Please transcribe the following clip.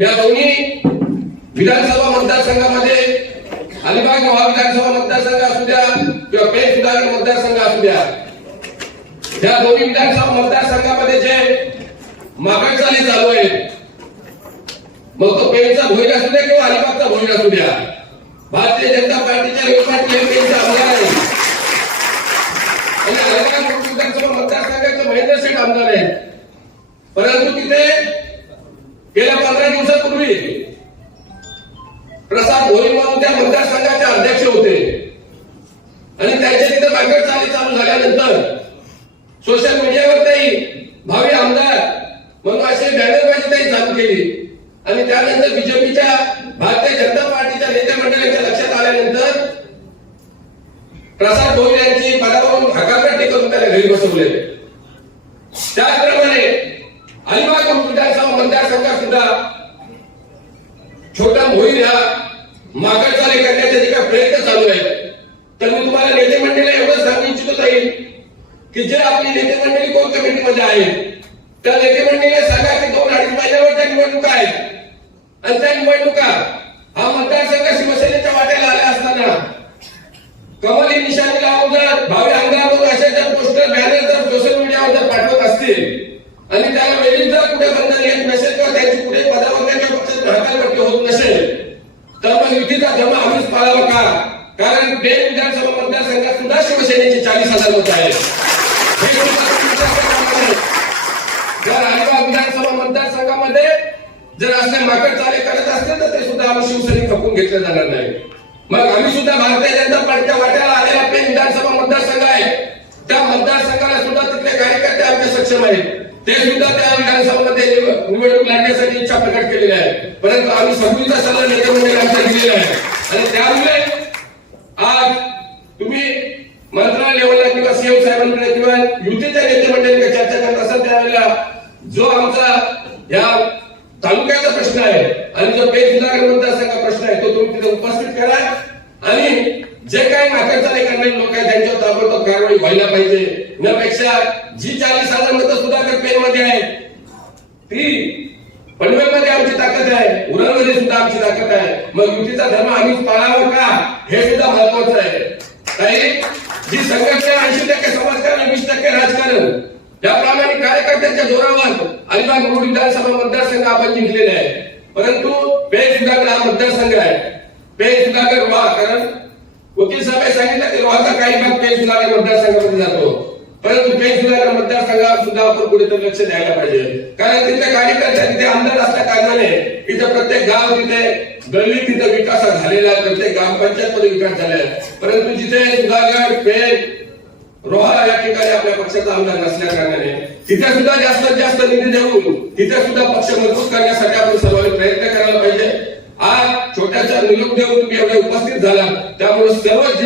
या दोन्ही विधानसभा मतदारसंघामध्ये अलिबाग महाविधानसभा मतदारसंघ असू द्या किंवा पेठ सुधारण मतदारसंघ असू द्या या दोन्ही विधानसभा मतदारसंघामध्ये जे मागाचाली चालू आहे मग तो पेठचा भोईर असू द्या किंवा अलिबागचा भोईर असू द्या भारतीय जनता पार्टीच्या लोकपाटी आमदार आहे. आणि अलिबाग विधानसभा मतदारसंघाचे महेंद्र शेठ आमदार आहेत. परंतु तिथे प्रसाद भोईर म्हणून त्या मतदारसंघाचे अध्यक्ष होते. आणि त्यांच्या तिथे बॅकअप चाली चालू झाल्यानंतर सोशल मीडियावर भावी आमदार म्हणून असे बॅनरबाजी त्यांनी चालू केली. आणि त्यानंतर बीजेपीच्या भारतीय जनता पार्टीच्या नेत्या मंडळाच्या लक्षात आल्यानंतर प्रसाद भोईर यांची पदावरून हकाकट्टी करून त्याला घरी बसवले. त्याचप्रमाणे अलिबाग विधानसभा मतदारसंघात सुद्धा छोटा मोहीर मागा चाले करण्याचे जे काही प्रयत्न चालू आहेत तर मी तुम्हाला नेते मंडळीला एवढंच सांगू इच्छितो ताई की जे आपली नेते मंडळी कोण कमिटीमध्ये आहेत त्या नेते मंडळीला सांगा की दोन अडीच महिन्यावर निवडणुका आहेत. आणि त्या निवडणुका हा मतदारसंघ शिवसेनेच्या वाट्याला आल्या असताना कमल ही निशाणी लावून जर भावी आमदार लोक असे जर पोस्टर बॅनर जर सोशल मीडियावर जर पाठवत असतील आणि त्याला वेळी जर कुठे बंधन येत नसेल किंवा त्यांची कुठे पदावर त्यांच्या पक्षात हकालपट्टी होत नसेल तर मग युतीचा धर्म आम्हीच पाळावा का? कारण पेठ विधानसभा मतदारसंघात सुद्धा शिवसेनेचे चाळीस हजार मत आहेत. आहे. जर अलिबाग विधानसभा मतदारसंघामध्ये जर असे माकड चाले करत असतील तर ते सुद्धा आम्ही शिवसेने खपून घेतले जाणार नाही. मग आम्ही सुद्धा भारतीय जनता पार्टीच्या वाट्याला आलेला पेन विधानसभा मतदारसंघ आहे. त्या मतदारसंघाला सुद्धा तिथले कार्यकर्ते आमचे सक्षम आहेत. ते सुद्धा त्या विधानसभामध्ये निवडणूक लढण्यासाठी इच्छा प्रकट केलेली आहे परंतु आम्ही सगळीचा सल्ला नेते मंडळी आमच्या दिलेला आहे आणि त्यामुळे आज तुम्ही मंत्रालय लेवलला किंवा सीएम साहेबांकडे किंवा युतीच्या नेते मंडळीकडे चर्चा करत असाल त्यावेळेला जो आमचा या तालुक्याचा प्रश्न आहे आणि जो पेज सुधाकर प्रश्न आहे तो तुम्ही तिथे उपस्थित करा. आणि जे काही नाकारचाले करणारे लोक आहेत त्यांच्यावर ताबडतोब कारवाई व्हायला पाहिजे. यापेक्षा जी चाळीस हजार मतं सुधाकर पेन मध्ये आहेत ती पनवेलमध्ये आमची ताकद आहे उरणमध्ये सुद्धा आमची ताकद आहे. मग युतीचा धर्म आम्ही पाळावा का? हे सुद्धा महत्वाचं आहे. काही जी संघटना ऐंशी टक्के समाजकारण वीस टक्के राजकारण या प्रामाणिक कार्यकर्त्यांच्या जोरावर अलिबाग रोड विधानसभा मतदारसंघ आपण जिंकलेले आहे. परंतु पेठ सुधाकर हा मतदारसंघ आहे. पेठ सुधाकर वा कारण वकील साहेब सांगितलं की रोहाचा काही भाग पेठ सुधाकर मतदारसंघामध्ये जातो. परंतु पेठ मतदारसंघात सुद्धा आपण कुठेतरी लक्ष द्यायला पाहिजे. कारण तिथे कार्यकर्ते तिथे आमदार असल्या कारणाने इथं प्रत्येक गाव तिथे गल्ली तिथे विकास झालेला आहे प्रत्येक ग्रामपंचायत मध्ये विकास झाला आहे. परंतु जिथे सुधागड पेठ रोहा या ठिकाणी आपल्या पक्षाचा आमदार नसल्या कारणाने तिथे सुद्धा जास्तीत जास्त निधी देऊन तिथे सुद्धा पक्ष मजबूत करण्यासाठी आपण सर्वांनी प्रयत्न करायला पाहिजे. आज छोट्याशा निरोप देऊन तुम्ही एवढे उपस्थित झाला त्यामुळे सर्व